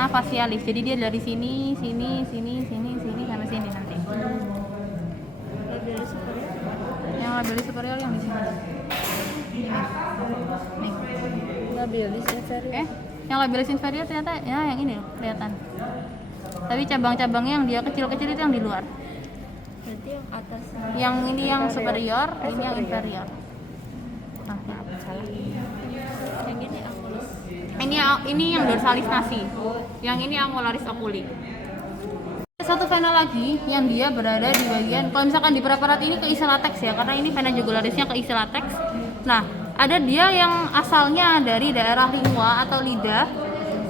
vena facialis. Jadi dia dari sini, sini, sini, sini, sini sampai sini nanti. Labialis superior. Yang labialis superior yang di sini. Nih. Labialis inferior. Yang labialis inferior ternyata ya yang ini loh, kelihatan. Tapi cabang-cabangnya yang dia kecil-kecil itu yang di luar. Berarti yang atas. Yang ini yang superior, ini yang inferior. Nah, Salah. Yang ini angulus. ini yang dorsalis nasi. Yang ini angularis oculi. Satu vena lagi yang dia berada di bagian, kalau misalkan di preparat ini keisi lateks ya, karena ini vena jugularisnya keisi lateks. Nah, ada dia yang asalnya dari daerah lingua atau lidah.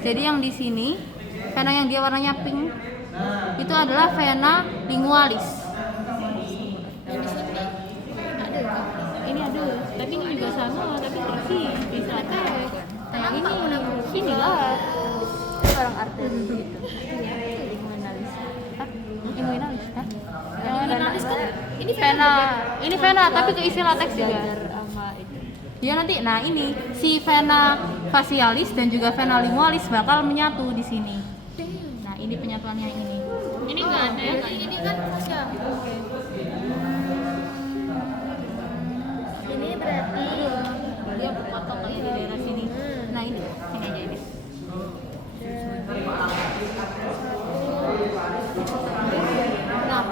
Jadi yang di sini, vena yang dia warnanya pink itu adalah vena lingualis. Yang di sini ada. Ini ada, tapi ini juga sama, tapi keisi lateks. Nah, yang inilah Orang arteri gitu. Linguinalis. linguinalis, kan? Linguinalis kan ini Ini vena, tapi keisi lateks juga. belajar sama itu. Dia nanti, nah ini si vena facialis dan juga vena lingualis bakal menyatu di sini. Nah ini penyatuannya ini. Ini nggak ada ya? Ini kan facial. Ini berarti Dia berpotong kali di daerah sini. Nah ini, sini aja ini. Nah,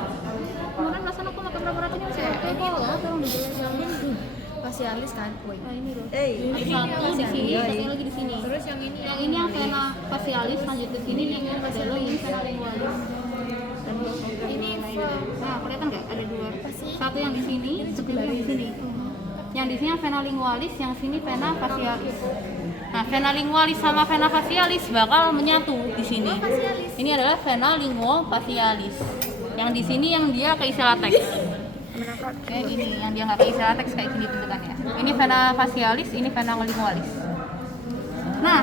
kemarin perasaan aku makan preparat ini masih oke kok. Tolong dijelasin. facialis kan? Nah ini loh. Ini Satu di sini, satu lagi di sini. Terus yang ini Yang vena facialis lanjut ke sini, yang adalah ini vena lingualis. ini Nah, kelihatan nggak? Ada dua. Satu yang di sini, satu yang di sini. Yang di sini vena lingualis, yang sini vena facialis. Nah, vena lingualis sama vena facialis bakal menyatu di sini. Ini adalah vena linguo facialis. Yang di sini yang dia keisi lateks. Oke, ini yang dia nggak keisi lateks kayak gini bentukannya. Ini vena facialis, ini vena lingualis. Nah,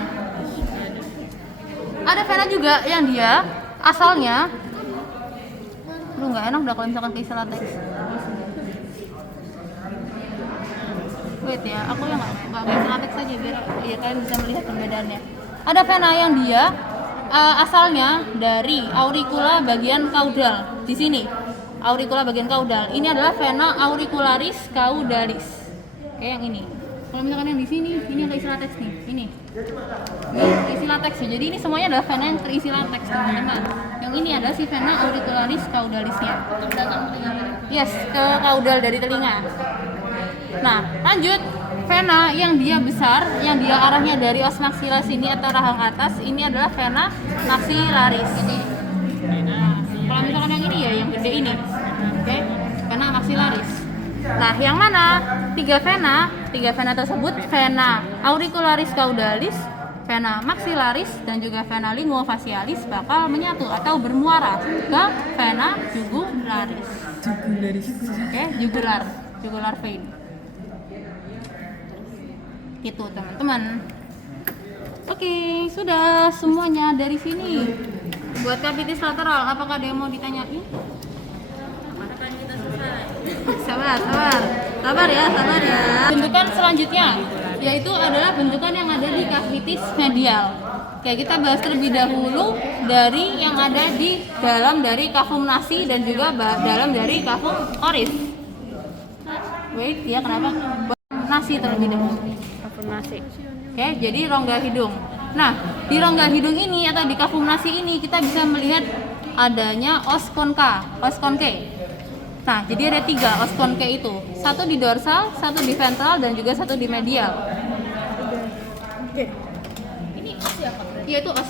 ada vena juga yang dia asalnya lu nggak enak udah kalau misalkan keisi lateks. Wait ya, aku yang nggak keisi lateks aja biar ya kalian bisa melihat perbedaannya. Ada vena yang dia asalnya dari auricula bagian caudal di sini. Auricula bagian caudal. Ini adalah vena auricularis caudalis. Kayak yang ini. Kalau misalkan yang di sini, ini yang keisi lateks nih. Ini keisi lateks ya. Jadi ini semuanya adalah vena yang terisi lateks, teman-teman. Yang ini adalah si vena auricularis caudalisnya. Yes, ke caudal dari telinga. Nah, lanjut. Vena yang dia besar, yang dia arahnya dari os maxilla sini atau rahang atas, ini adalah vena maxillaris. Nah, kalau misalkan yang ini ya, yang gede ini. Oke, vena maxillaris. Nah, yang mana? Tiga vena tersebut, vena auricularis caudalis, vena maxillaris, dan juga vena linguofacialis bakal menyatu atau bermuara ke vena jugularis. Oke, jugular vein. Gitu, teman-teman. Oke, sudah semuanya dari sini. Buat cavitis lateral, apakah ada yang mau ditanyain? Sabar ya. Bentukan selanjutnya yaitu adalah bentukan yang ada di cavitis medial. Oke, kita bahas terlebih dahulu dari yang ada di dalam dari cavum nasi dan juga dalam dari cavum oris. Wait, ya kenapa? Nasi terlebih dahulu. Cavum nasi. Oke, jadi rongga hidung. Nah, di rongga hidung ini atau di cavum nasi ini kita bisa melihat adanya os conchae. Nah, jadi ada 3 os conchae itu. Satu di dorsal, satu di ventral, dan juga satu di medial. ini os ya Kak? Iya itu os.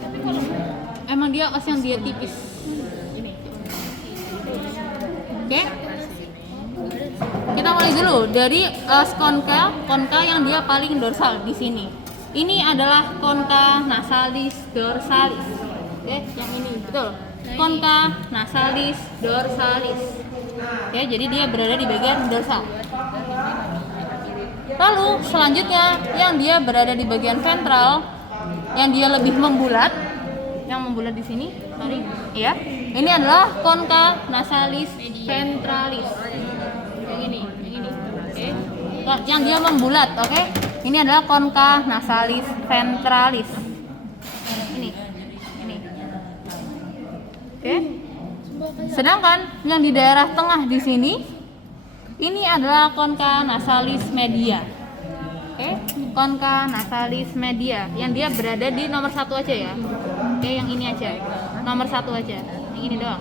Tapi kalau Emang dia os yang dia tipis. ini Oke. Kita mulai dulu dari os concha yang dia paling dorsal di sini. Ini adalah concha nasalis dorsalis. Oke, yang ini betul. Concha nasalis dorsalis. Oke, jadi dia berada di bagian dorsal. Lalu selanjutnya yang dia berada di bagian ventral, yang dia lebih membulat, yang membulat di sini, sorry, ya. Ini adalah concha nasalis ventralis. Yang ini, oke. Yang dia membulat, oke. Ini adalah concha nasalis ventralis. Ini. Oke. Sedangkan yang di daerah tengah di sini ini adalah concha nasalis media. Oke, concha nasalis media yang dia berada di nomor 1 aja ya. Oke, yang ini aja. Nomor 1 aja. Yang ini doang.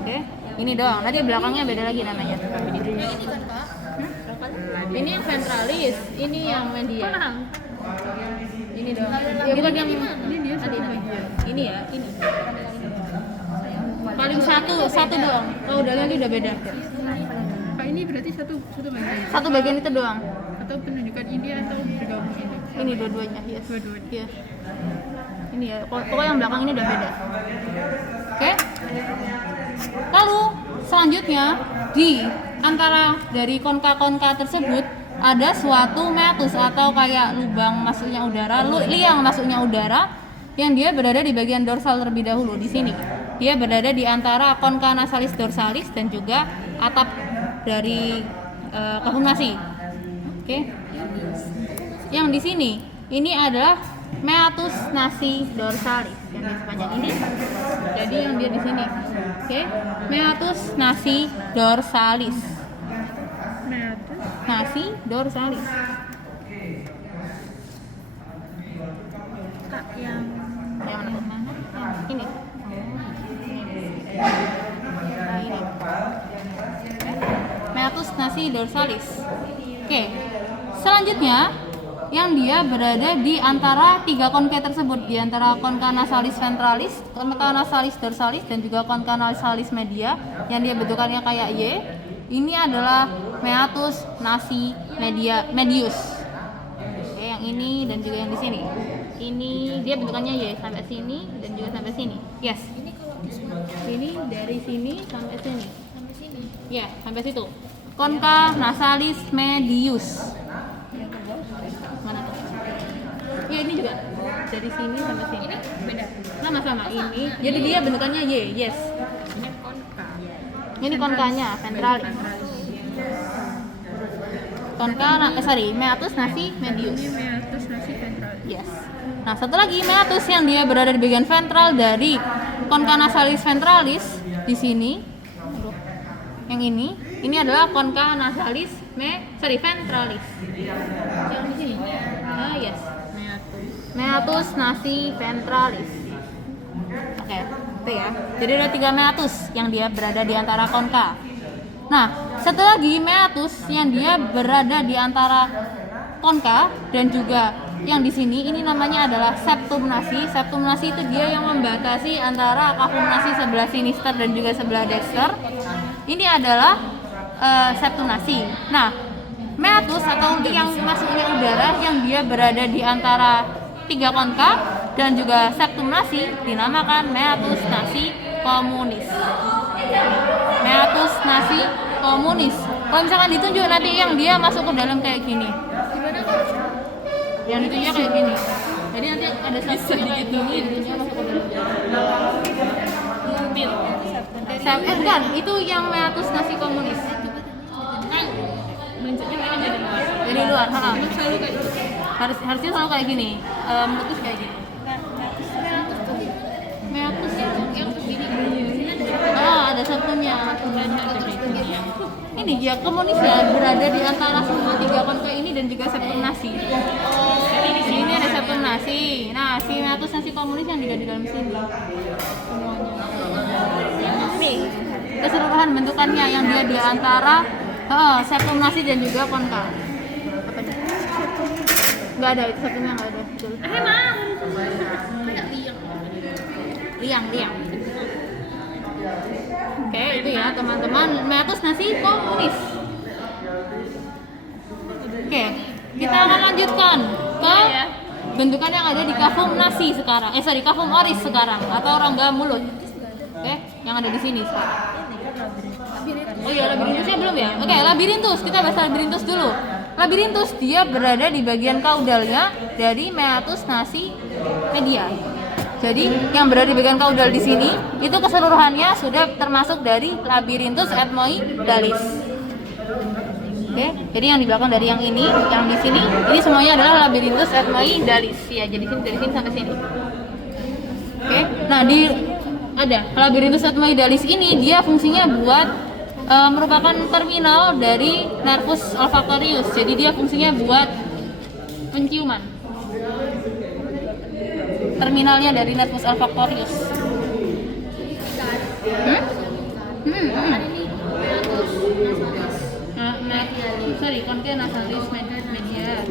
Oke, ini doang. Nanti belakangnya beda lagi namanya. Yang ini kan kak? Ini yang ventralis, ini yang media. Ini doang. Ya, Bukan yang ini dia tadi ini ya, ini. Paling satu doang. Oh, udah nanti udah beda. Pak ini berarti satu bagian Satu bagian itu doang. atau penunjukan ini atau bergabung ini? Ini dua-duanya, yes. Dua-duanya. Yes. Ini ya, pokoknya yang belakang ini udah beda. Oke. Lalu selanjutnya di antara dari konka-konka tersebut ada suatu meatus atau kayak lubang masuknya udara, liang masuknya udara yang dia berada di bagian dorsal terlebih dahulu di sini. Dia berada di antara concha nasalis dorsalis dan juga atap dari kahum nasi. Oke. Yang di sini ini adalah meatus nasi dorsalis yang di sepanjang ini. Jadi yang dia di sini. Oke. Meatus nasi dorsalis. Meatus. Nasi dorsalis. Kak yang Yang mana? Yang ini. Nah, ini. Meatus nasi dorsalis. Oke. Selanjutnya yang dia berada di antara tiga konke tersebut, di antara concha nasalis ventralis, concha nasalis dorsalis dan juga concha nasalis media yang dia bentukannya kayak Y. Ini adalah meatus nasi medius. Oke, yang ini dan juga yang di sini. Ini dia bentukannya Y sampai sini dan juga sampai sini. Yes. ini kalau di semuanya Ini dari sini sampai sini. sampai sini. Ya, sampai situ. Concha nasalis medius. Mana tuh? Ya, ini juga dari sini sampai sini. Ini beda. Sama-sama ini. Jadi dia bentukannya Y, yes. Ini konka. Ini konkanya ventralis. Meatus nasi medius. Ini meatus nasi ventralis. Yes. Nah, satu lagi meatus yang dia berada di bagian ventral dari concha nasalis ventralis di sini. Aduh. Yang ini adalah concha nasalis ventralis. Yang di sini. Ah, yes. Meatus nasi ventralis. Oke, itu ya. Jadi ada 3 meatus yang dia berada di antara concha. Nah, satu lagi meatus yang dia berada di antara concha dan juga yang di sini ini namanya adalah septum nasi. Septum nasi itu dia yang membatasi antara kahum nasi sebelah sinister dan juga sebelah dexter. Ini adalah septum nasi. Nah, meatus atau liang masuknya udara yang dia berada di antara tiga concha dan juga septum nasi dinamakan meatus nasi komunis. Meatus nasi komunis. Kalau misalkan ditunjuk nanti yang dia masuk ke dalam kayak gini. Gimana kak? Yang ditunjuknya kayak gini. Jadi nanti ada satu kayak gini, ditunjuknya masuk ke dalam. Bukan, itu yang meatus nasi komunis. Dari luar, Selalu kayak gitu. harusnya selalu kayak gini. Meletus kayak gini. Meatus yang begini. Ada septumnya. Ini dia komunis ya, berada di antara semua tiga konka ini dan juga septum nasi. Di sini ada septum nasi. Nah, si meatus nasi komunis yang juga di dalam sini. Semuanya. Nih, keseluruhan bentukannya yang dia di antara septum nasi dan juga konka. Apa nih? Nggak ada, itu septumnya nggak ada. Betul. Kayak liang. Liang. Oke, itu ya teman-teman, meatus nasi komunis. Oke, kita akan lanjutkan ke bentukan yang ada di kahum nasi sekarang. Kahum oris sekarang atau rongga mulut. Oke, yang ada di sini sekarang. Oh iya, labirintusnya belum ya? Oke, labirintus. Kita bahas labirintus dulu. Labirintus dia berada di bagian kaudalnya dari meatus nasi media. Jadi yang berada di bagian kaudal di sini itu keseluruhannya sudah termasuk dari labirintus ethmoidalis. Oke, jadi yang di belakang dari yang ini, yang di sini, ini semuanya adalah labirintus ethmoidalis. Ya, jadi dari sini sampai sini. Nah, ada labyrinthus ethmoidalis ini dia fungsinya buat merupakan terminal dari nervus olfactorius. Jadi dia fungsinya buat penciuman. Terminalnya dari nervus olfactorius. Sorry, concae nasalis media.